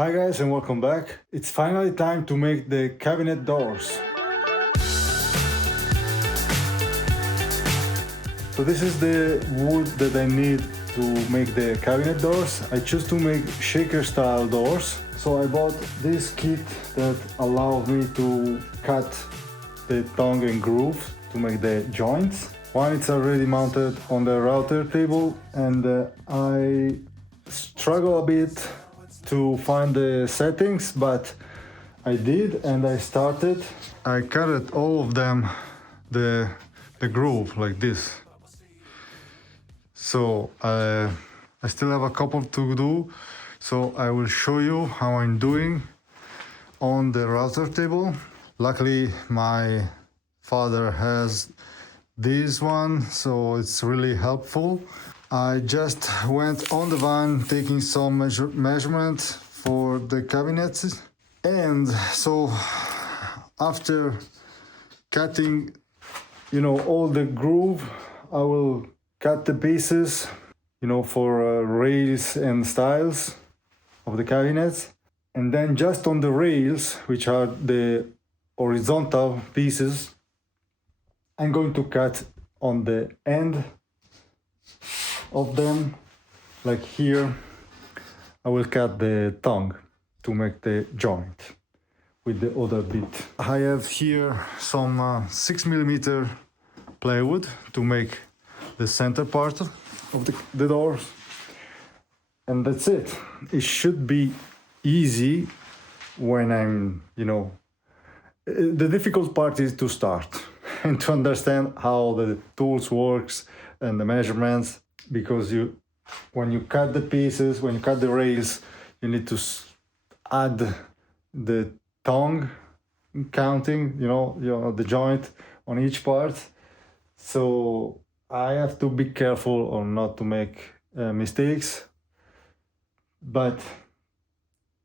Hi guys and welcome back. It's finally time to make the cabinet doors. So this is the wood that I need to make the cabinet doors. I choose to make shaker style doors. So I bought this kit that allows me to cut the tongue and groove to make the joints. One, it's already mounted on the router table, and I struggle a bit to find the settings, but I did, and I started. I cut all of them, the groove like this. So I still have a couple to do, so I will show you how I'm doing on the router table. Luckily my father has this one, so it's really helpful. I just went on the van taking some measurement for the cabinets, and so after cutting all the groove, I will cut the pieces for rails and styles of the cabinets, and then just on the rails, which are the horizontal pieces, I'm going to cut on the end of them, like here. I will cut the tongue to make the joint with the other bit. I have here some 6mm plywood to make the center part of the doors, and that's it. It should be easy when I'm, the difficult part is to start and to understand how the tools works and the measurements, because when you cut the pieces, when you cut the rails, you need to add the tongue counting, the joint on each part. So I have to be careful on not to make mistakes, but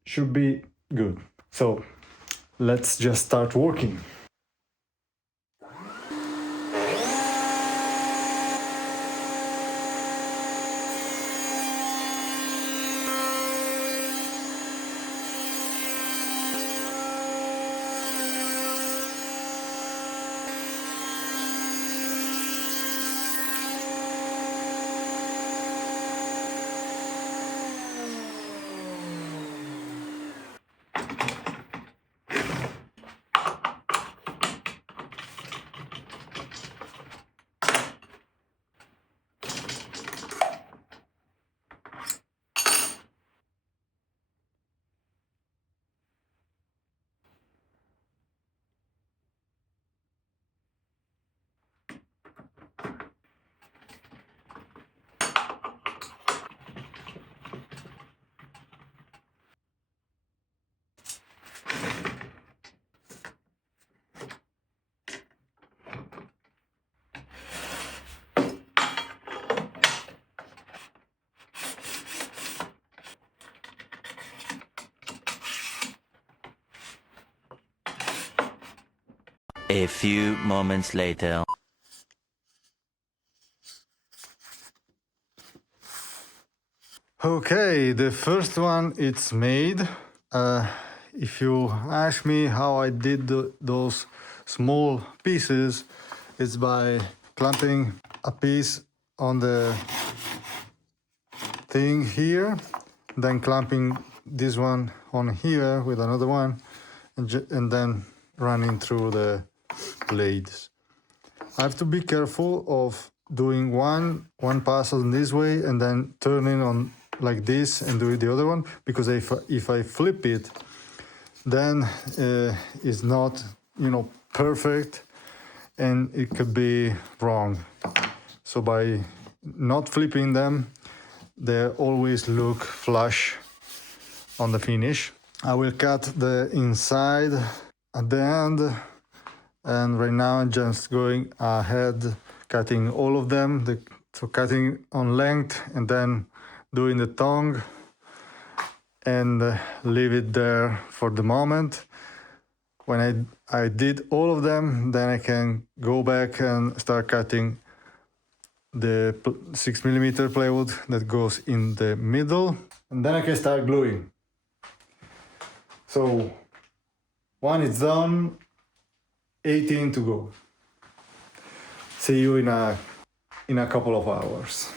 should be good. So let's just start working. A few moments later. Okay, the first one it's made. If you ask me how I did those small pieces, it's by clamping a piece on the thing here, then clamping this one on here with another one, and then running through the blades. I have to be careful of doing one pass on this way and then turning on like this and do the other one, because if I flip it, then it's not perfect and it could be wrong. So by not flipping them, they always look flush on the finish. I will cut the inside at the end, and right now I'm just going ahead cutting all of them, so cutting on length and then doing the tongue, and leave it there for the moment. When I did all of them, then I can go back and start cutting the 6mm plywood that goes in the middle, and then I can start gluing. So one is done, 18 to go. See you in a couple of hours.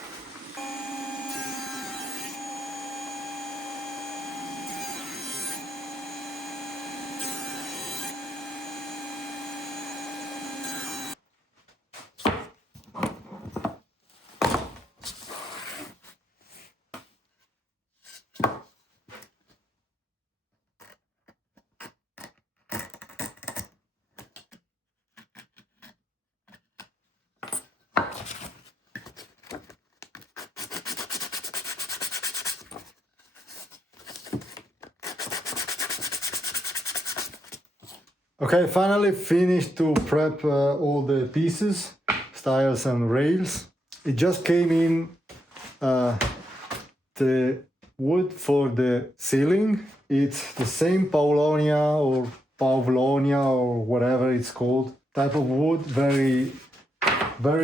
Okay, finally finished to prep all the pieces, styles and rails. It just came in the wood for the ceiling. It's the same Paulonia or Pavlonia or whatever it's called. Type of wood, very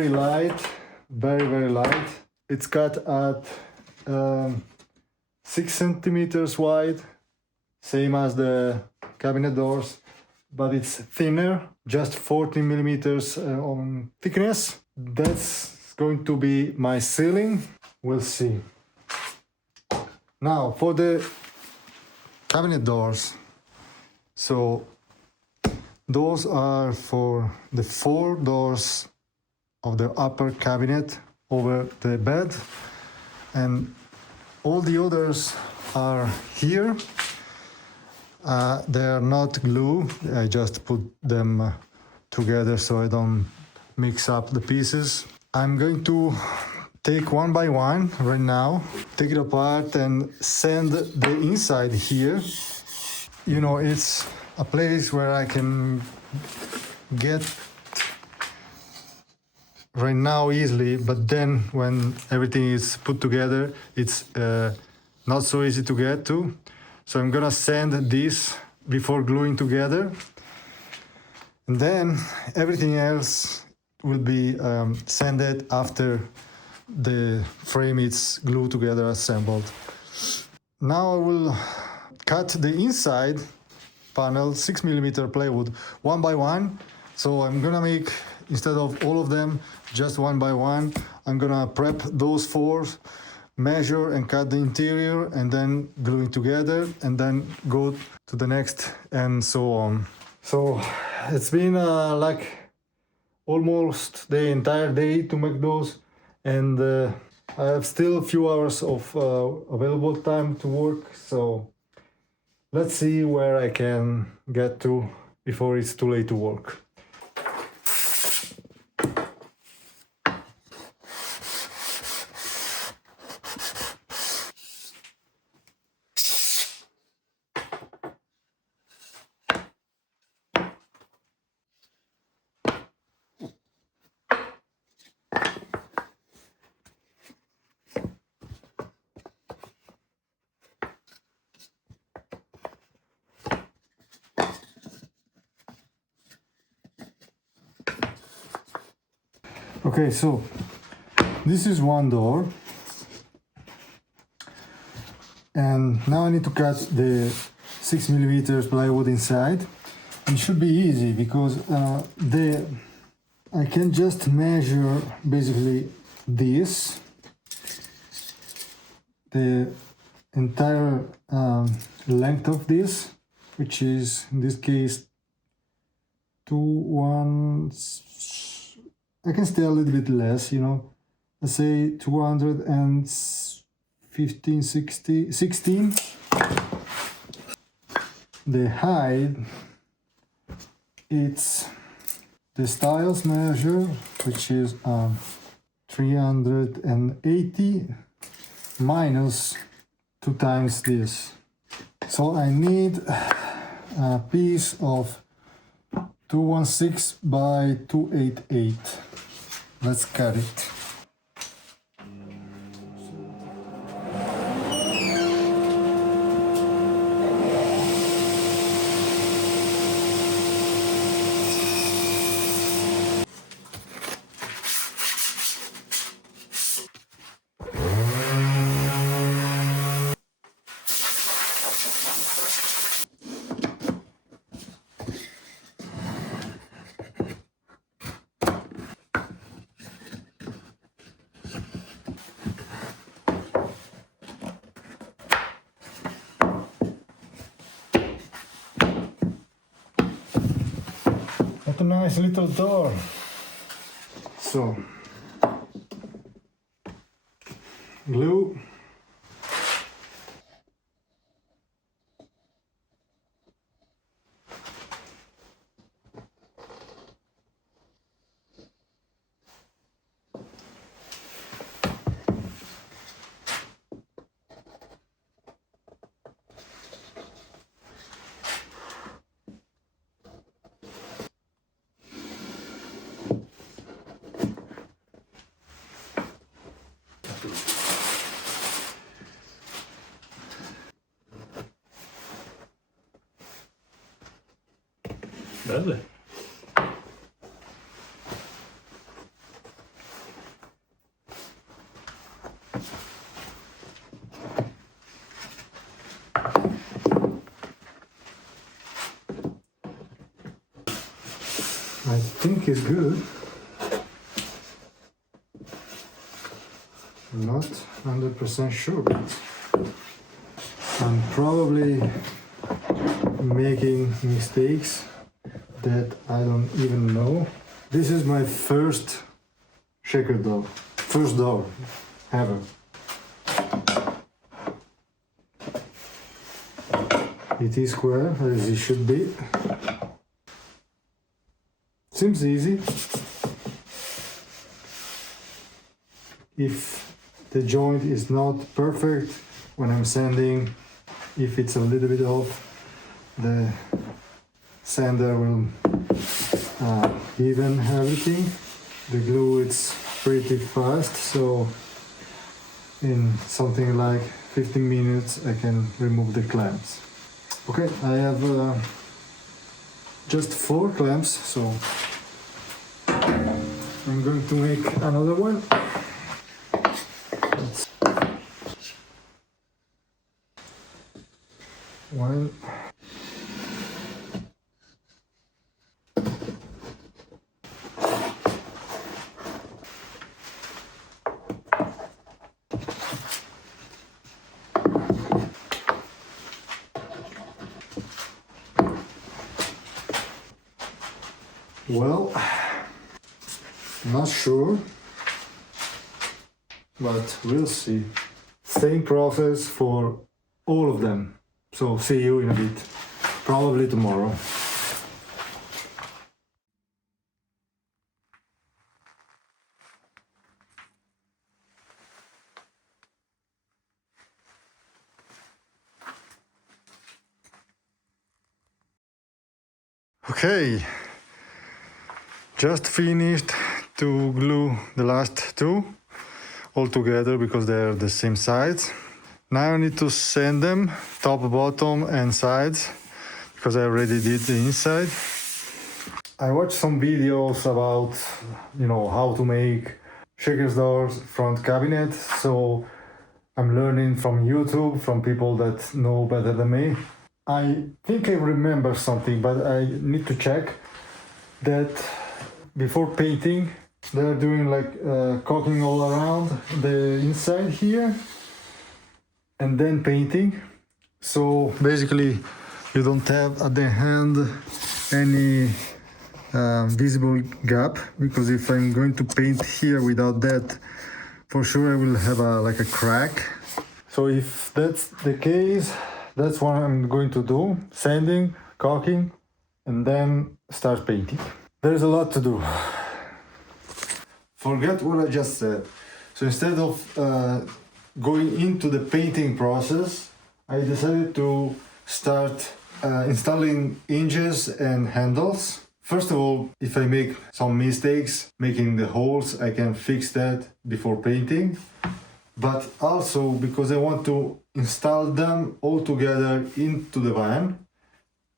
light, very light. It's cut at 6 centimeters wide, same as the cabinet doors, but it's thinner, just 14 millimeters on thickness. That's going to be my ceiling. We'll see. Now for the cabinet doors. So those are for the 4 doors of the upper cabinet over the bed, and all the others are here. They are not glue. I just put them together so I don't mix up the pieces. I'm going to take one by one right now, take it apart and sand the inside here. You know, it's a place where I can get right now easily, but then when everything is put together, it's not so easy to get to. So I'm gonna sand this before gluing together, and then everything else will be sanded after the frame is glued together, assembled. Now I will cut the inside panel, 6 millimeter plywood, one by one. So I'm gonna make, instead of all of them, just one by one. I'm gonna prep those 4, measure and cut the interior, and then glue it together, and then go to the next, and so on. So it's been like almost the entire day to make those, and I have still a few hours of available time to work. So let's see where I can get to before it's too late to work. Okay, so this is one door, and now I need to cut the 6 millimeters plywood inside. It should be easy because I can just measure basically this, the entire length of this, which is in this case 2, I can stay a little bit less, you know, let's say 215, 16. The height, it's the styles measure, which is 380 minus 2 times this. So I need a piece of 216 by 288. Let's cut it. what a nice little door. So, glue. Belly. I think it's good. I'm not 100% sure, but I'm probably making mistakes that I don't even know. This is my first shaker door, first door ever. It is square as it should be. Seems easy. If the joint is not perfect when I'm sanding, if it's a little bit off, the sander will even everything. The glue it's pretty fast, so in something like 15 minutes I can remove the clamps. Okay, I have just 4 clamps, so I'm going to make another one. One. Well, not sure, but we'll see. Same process for all of them. So see you in a bit, probably tomorrow. Okay, just finished to glue the last 2 all together because they're the same size. Now I need to sand them top, bottom and sides because I already did the inside. I watched some videos about, how to make shaker's doors front cabinet, so I'm learning from YouTube, from people that know better than me. I think I remember something, but I need to check that before painting, they're doing like caulking all around the inside here and then painting. So basically you don't have at the hand any visible gap, because if I'm going to paint here without that, for sure I will have like a crack. So if that's the case, that's what I'm going to do: sanding, caulking, and then start painting. There's a lot to do. Forget what I just said. So instead of going into the painting process, I decided to start installing hinges and handles. First of all, if I make some mistakes making the holes, I can fix that before painting. But also because I want to install them all together into the van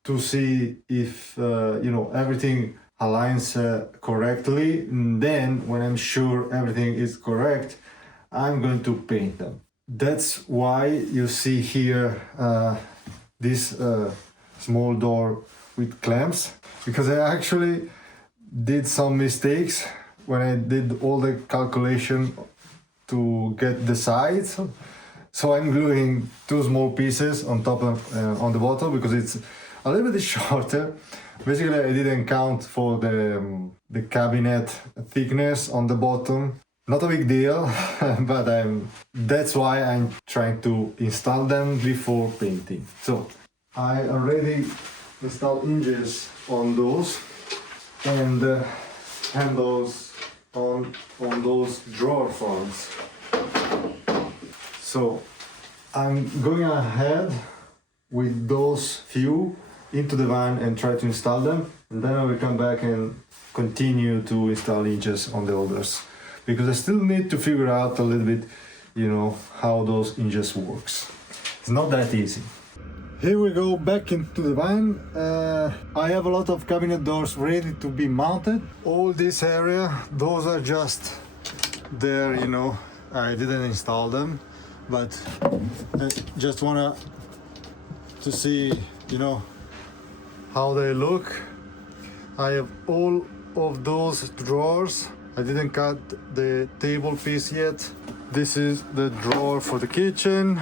to see if everything aligns correctly. And then when I'm sure everything is correct, I'm going to paint them. That's why you see here this small door with clamps, because I actually did some mistakes when I did all the calculation to get the sides. So I'm gluing 2 small pieces on top of on the bottom because it's a little bit shorter. Basically, I didn't count for the cabinet thickness on the bottom. Not a big deal, but that's why I'm trying to install them before painting. So I already installed hinges on those and handles on those drawer fronts. So I'm going ahead with those few into the van and try to install them, and then I will come back and continue to install hinges on the others, because I still need to figure out a little bit, how those hinges works. It's not that easy. Here we go back into the van. I have a lot of cabinet doors ready to be mounted. All this area, those are just there, I didn't install them, but I just wanna to see, how they look. I have all of those drawers. I didn't cut the table piece yet. This is the drawer for the kitchen.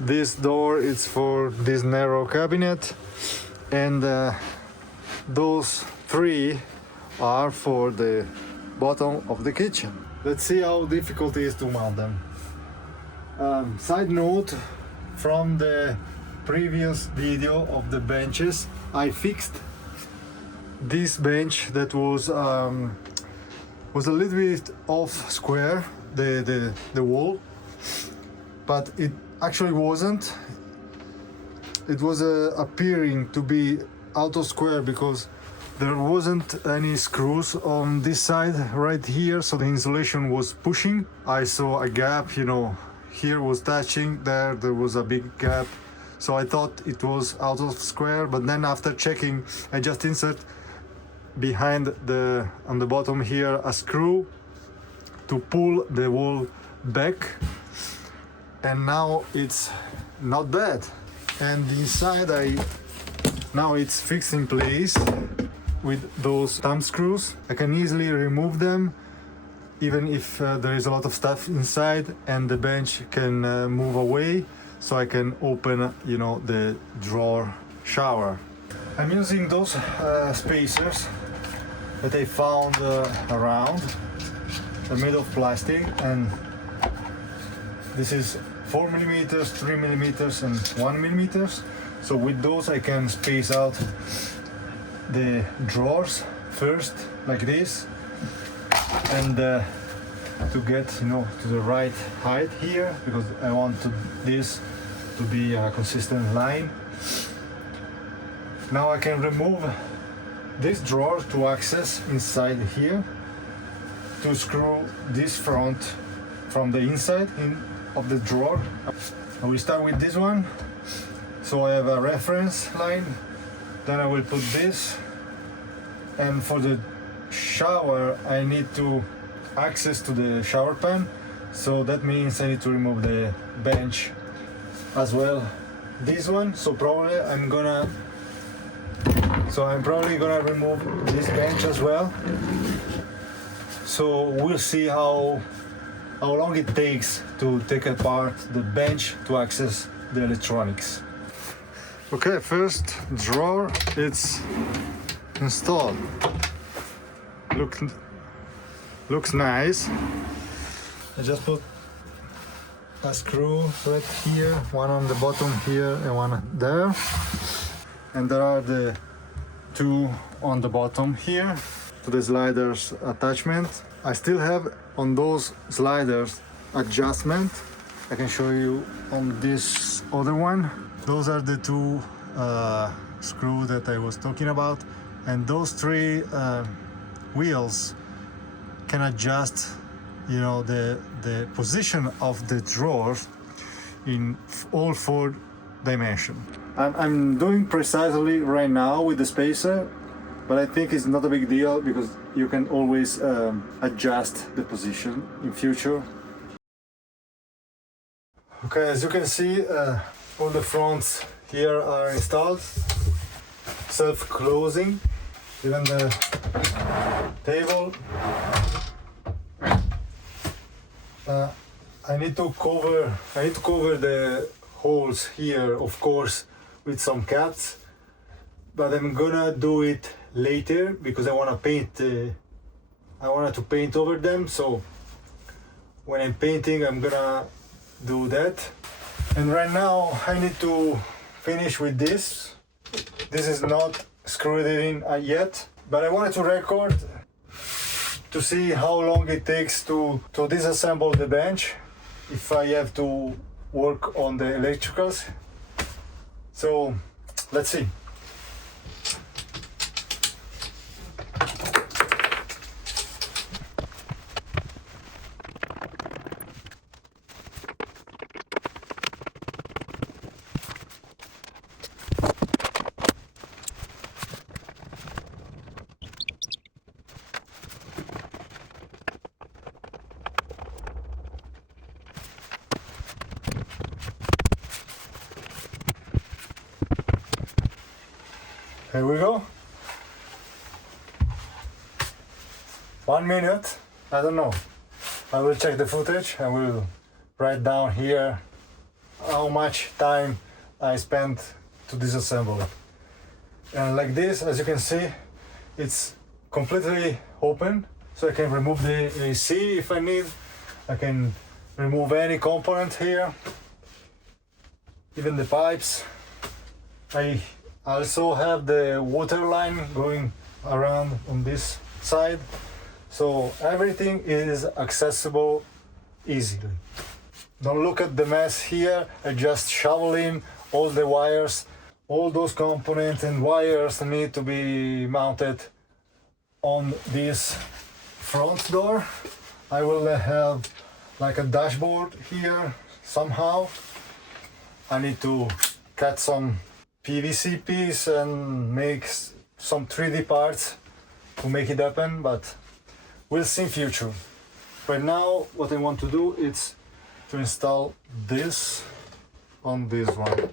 This door is for this narrow cabinet, and those three are for the bottom of the kitchen. Let's see how difficult it is to mount them. Side note, from the previous video of the benches, I fixed this bench that was a little bit off square, the wall, but it actually wasn't. It was appearing to be out of square because there wasn't any screws on this side right here, so the insulation was pushing. I saw a gap, here was touching, there was a big gap, so I thought it was out of square, but then after checking, I just insert behind on the bottom here a screw to pull the wall back, and now it's not bad. And the inside now it's fixed in place with those thumb screws. I can easily remove them even if there is a lot of stuff inside, and the bench can move away, so I can open the drawer shower. I'm using those spacers that I found around. They're made of plastic, and this is 4 millimeters, 3 millimeters, and 1 millimeters. So with those I can space out the drawers first, like this, and to get to the right height here, because I want this to be a consistent line. Now I can remove this drawer to access inside here, to screw this front from the inside of the drawer. I will start with this one, so I have a reference line. Then I will put this, and for the shower I need to access to the shower pan, so that means I need to remove the bench as well, this one. So I'm probably gonna remove this bench as well. So we'll see how long it takes to take apart the bench to access the electronics. Okay, first drawer, it's installed. Looks nice. I just put a screw right here, one on the bottom here and one there. And there are the two on the bottom here to the sliders attachment. I still have on those sliders adjustment. I can show you on this other one. Those are the two screws that I was talking about, and those three wheels can adjust the position of the drawers in all 4 dimensions. I'm doing precisely right now with the spacer, but I think it's not a big deal because you can always adjust the position in future. Okay, as you can see, all the fronts here are installed, self-closing, even the table. I need to cover the holes here, of course, with some caps, but I'm gonna do it later because I wanna paint. I wanted to paint over them, so when I'm painting, I'm gonna do that. And right now, I need to finish with this. This is not screwed in yet, but I wanted to record to see how long it takes to disassemble the bench if I have to work on the electricals. So let's see. Here we go. 1 minute. I don't know. I will check the footage. I will write down here how much time I spent to disassemble it. And like this, as you can see, it's completely open, so I can remove the AC if I need. I can remove any component here, even the pipes. I also have the water line going around on this side, so everything is accessible easily. Don't look at the mess here. I just shovel in all the wires. All those components and wires need to be mounted on this front door. I will have like a dashboard here somehow. I need to cut some PVC piece and make some 3D parts to make it happen, but we'll see in future. Right now, what I want to do is to install this on this one.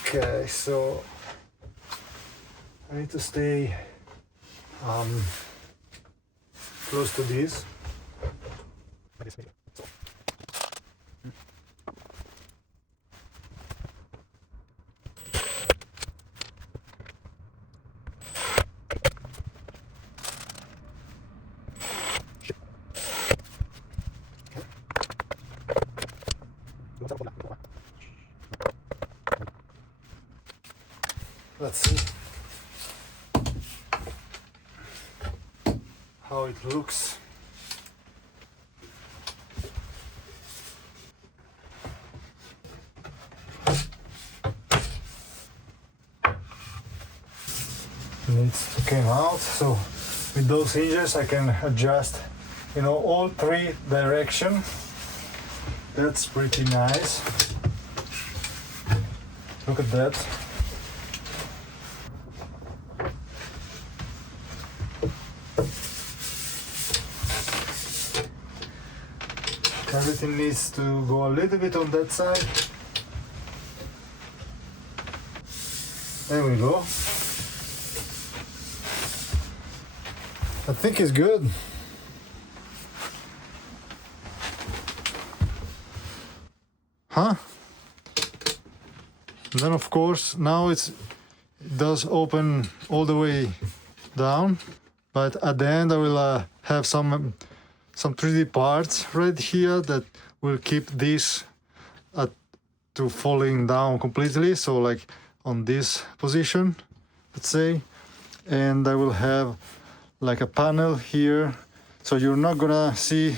Okay, so I need to stay close to this. Let's see how it looks. Needs to come out, so with those hinges I can adjust, all 3 directions. That's pretty nice. Look at that. Everything needs to go a little bit on that side. There we go. I think it's good. Huh? And then of course now it does open all the way down, but at the end I will have some 3D parts right here that will keep this to falling down completely, so like on this position, let's say, and I will have like a panel here, so you're not gonna see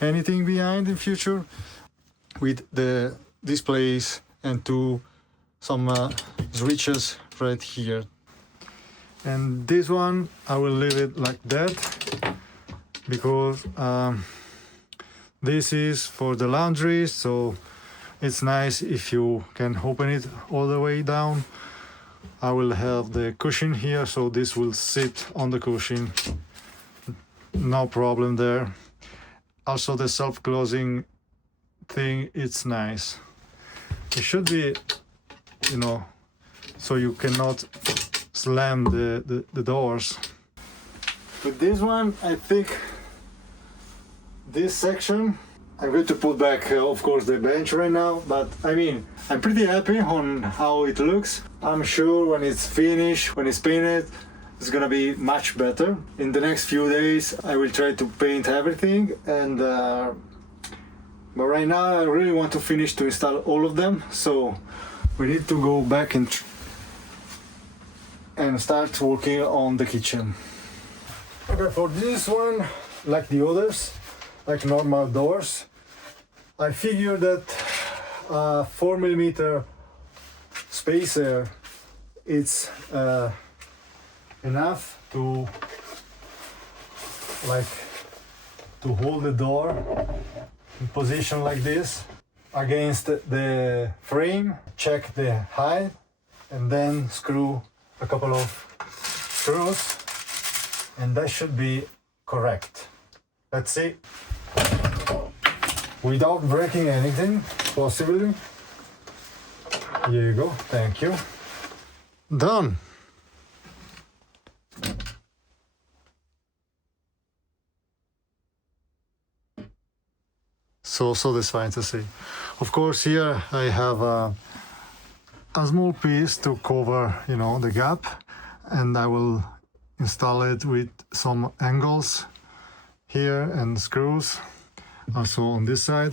anything behind in future, with the displays and some switches right here. And this one I will leave it like that, because this is for the laundry, so it's nice if you can open it all the way down. I will have the cushion here, so this will sit on the cushion, no problem there. Also the self-closing thing, it's nice. It should be, so you cannot slam the doors. With this one, I think this section I'm going to put back, of course, the bench right now, but I mean, I'm pretty happy on how it looks. I'm sure when it's finished, when it's painted, it's gonna be much better. In the next few days, I will try to paint everything, and but right now I really want to finish to install all of them, so we need to go back and start working on the kitchen. Okay, for this one, like the others, like normal doors, I figured that 4mm spacer it's enough to hold the door in position like this against the frame. Check the height and then screw a couple of screws, and that should be correct. Let's see. Without breaking anything, possibly. Here you go, thank you. Done. So satisfying to see. Of course, here I have a small piece to cover, the gap, and I will install it with some angles here and screws also on this side.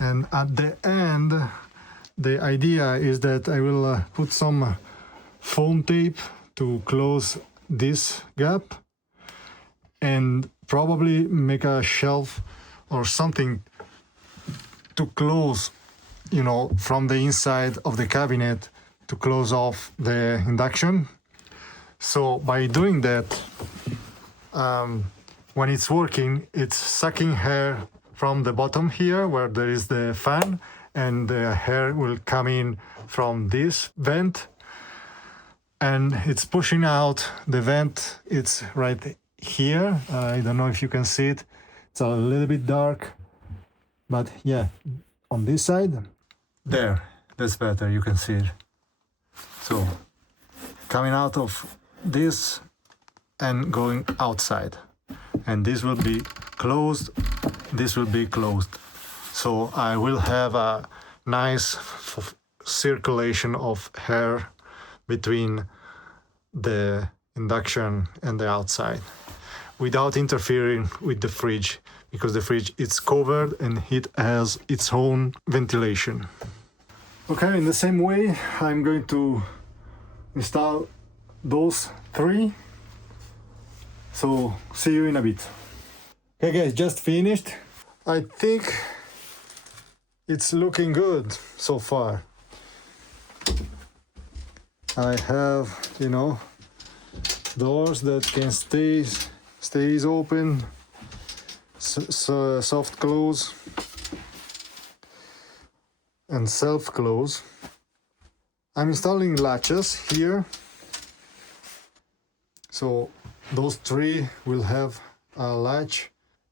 And at the end, the idea is that I will put some foam tape to close this gap and probably make a shelf or something to close, from the inside of the cabinet to close off the induction. So by doing that, when it's working, it's sucking air from the bottom here where there is the fan, and the air will come in from this vent, and it's pushing out the vent. It's right here. I don't know if you can see it. It's a little bit dark, but yeah, on this side, there, that's better, you can see it. So, coming out of this and going outside. And this will be closed, this will be closed. So I will have a nice circulation of air between the induction and the outside, without interfering with the fridge, because the fridge is covered and it has its own ventilation. Okay, in the same way, I'm going to install those three. So, see you in a bit. Okay guys, just finished. I think it's looking good so far. I have, doors that can stays open, soft close and self close. I'm installing latches here, so those three will have a latch.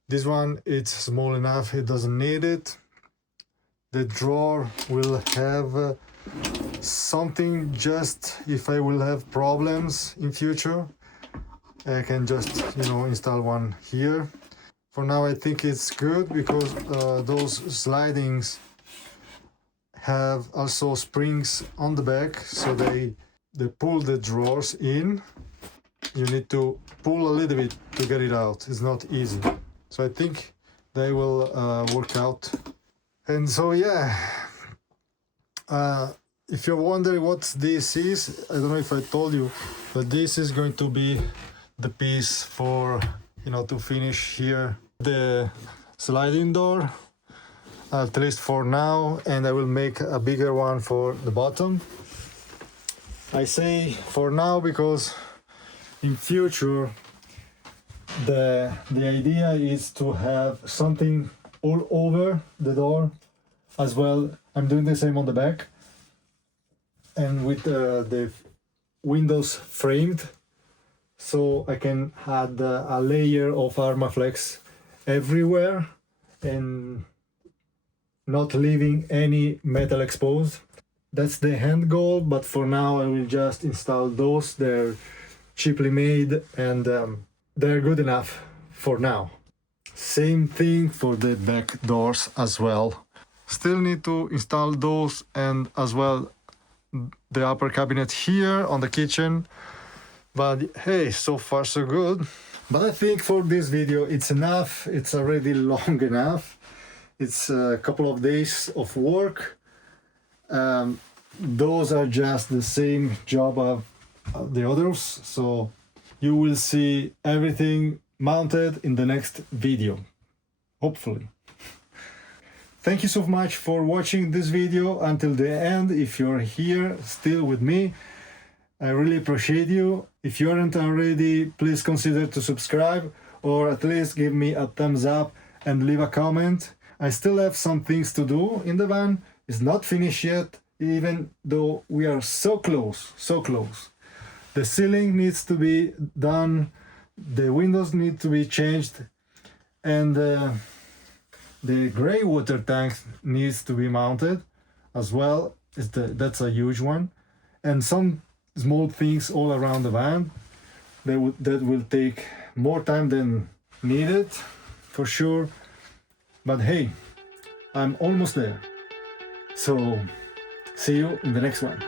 This one, it's small enough, it doesn't need it. The drawer will have something just if I will have problems in future. I can just, install one here. For now, I think it's good because those slidings have also springs on the back, so they pull the drawers in. You need to pull a little bit to get it out. It's not easy. So I think they will work out. And so, yeah, if you're wondering what this is, I don't know if I told you, but this is going to be the piece for, to finish here the sliding door, at least for now, and I will make a bigger one for the bottom. I say for now because in future the idea is to have something all over the door as well. I'm doing the same on the back, and with the windows framed, so I can add a layer of Armaflex everywhere and not leaving any metal exposed. That's the end goal, but for now I will just install those. They're cheaply made and they're good enough for now. Same thing for the back doors as well. Still need to install those, and as well the upper cabinet here on the kitchen. But hey, so far so good. But I think for this video it's enough. It's already long enough. It's a couple of days of work. Those are just the same job of the others, so you will see everything mounted in the next video, hopefully. Thank you so much for watching this video until the end. If you're here still with me, I really appreciate you. If you aren't already, please consider to subscribe, or at least give me a thumbs up and leave a comment. I still have some things to do in the van. It's not finished yet, even though we are so close, so close. The ceiling needs to be done, the windows need to be changed, and the gray water tank needs to be mounted as well. That's a huge one. And some small things all around the van that will take more time than needed, for sure. But hey, I'm almost there. So see you in the next one.